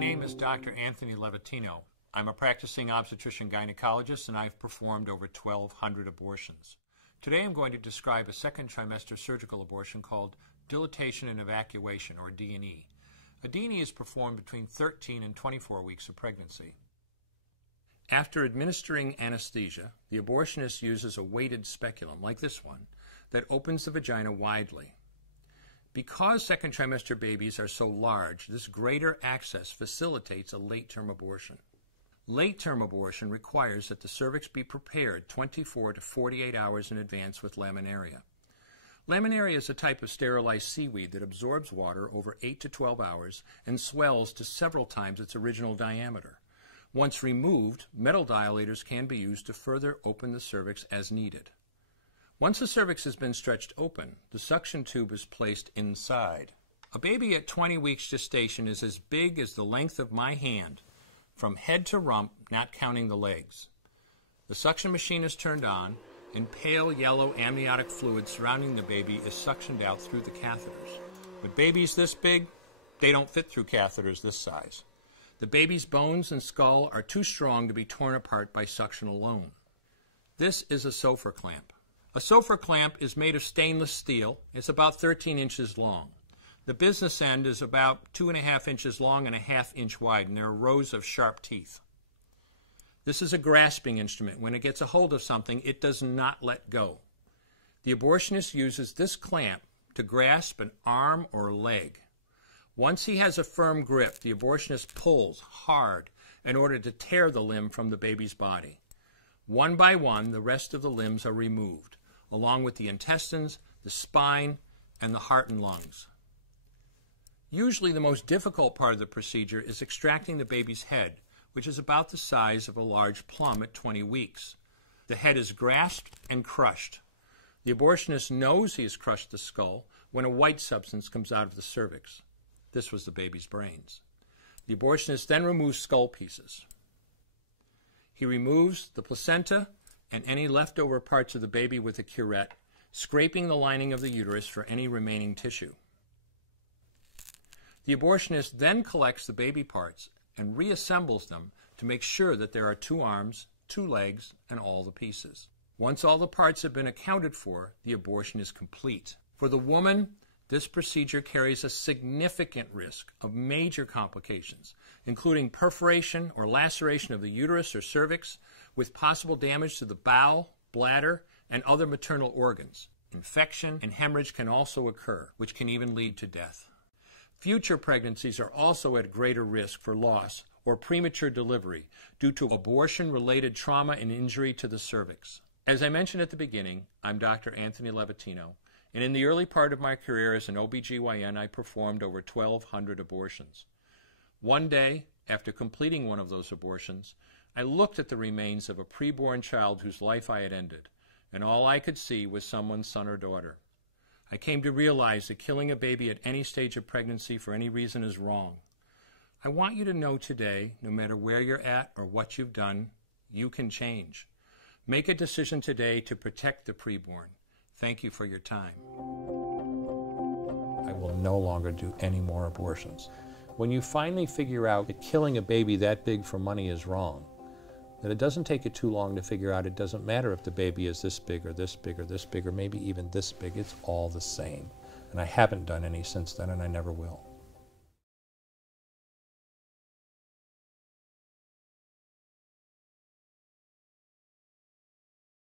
name is Dr. Anthony Levatino. I'm a practicing obstetrician-gynecologist, and I've performed over 1,200 abortions. Today I'm going to describe a second trimester surgical abortion called dilatation and evacuation, or D&E. A D&E is performed between 13 and 24 weeks of pregnancy. After administering anesthesia, the abortionist uses a weighted speculum, like this one, that opens the vagina widely. Because second trimester babies are so large, this greater access facilitates a late-term abortion. Late-term abortion requires that the cervix be prepared 24 to 48 hours in advance with laminaria. Laminaria is a type of sterilized seaweed that absorbs water over 8 to 12 hours and swells to several times its original diameter. Once removed, metal dilators can be used to further open the cervix as needed. Once the cervix has been stretched open, the suction tube is placed inside. A baby at 20 weeks gestation is as big as the length of my hand, from head to rump, not counting the legs. The suction machine is turned on, and pale yellow amniotic fluid surrounding the baby is suctioned out through the catheters. With babies this big, they don't fit through catheters this size. The baby's bones and skull are too strong to be torn apart by suction alone. This is a Sofer clamp. A Sofer clamp is made of stainless steel. It's about 13 inches long. The business end is about 2.5 inches long and 1/2 inch wide, and there are rows of sharp teeth. This is a grasping instrument. When it gets a hold of something, it does not let go. The abortionist uses this clamp to grasp an arm or leg. Once he has a firm grip, the abortionist pulls hard in order to tear the limb from the baby's body. One by one, the rest of the limbs are removed, along with the intestines, the spine, and the heart and lungs. Usually the most difficult part of the procedure is extracting the baby's head, which is about the size of a large plum at 20 weeks. The head is grasped and crushed. The abortionist knows he has crushed the skull when a white substance comes out of the cervix. This was the baby's brains. The abortionist then removes skull pieces. He removes the placenta and any leftover parts of the baby with a curette, scraping the lining of the uterus for any remaining tissue. The abortionist then collects the baby parts and reassembles them to make sure that there are 2 arms, 2 legs, and all the pieces. Once all the parts have been accounted for, the abortion is complete. For the woman, this procedure carries a significant risk of major complications, including perforation or laceration of the uterus or cervix, with possible damage to the bowel, bladder, and other maternal organs. Infection and hemorrhage can also occur, which can even lead to death. Future pregnancies are also at greater risk for loss or premature delivery due to abortion-related trauma and injury to the cervix. As I mentioned at the beginning, I'm Dr. Anthony Levatino, and in the early part of my career as an OBGYN, I performed over 1,200 abortions. One day, after completing one of those abortions, I looked at the remains of a preborn child whose life I had ended, and all I could see was someone's son or daughter. I came to realize that killing a baby at any stage of pregnancy for any reason is wrong. I want you to know today, no matter where you're at or what you've done, you can change. Make a decision today to protect the preborn. Thank you for your time. I will no longer do any more abortions. When you finally figure out that killing a baby that big for money is wrong, that it doesn't take you too long to figure out it doesn't matter if the baby is this big or this big or this big or maybe even this big, it's all the same. And I haven't done any since then, and I never will.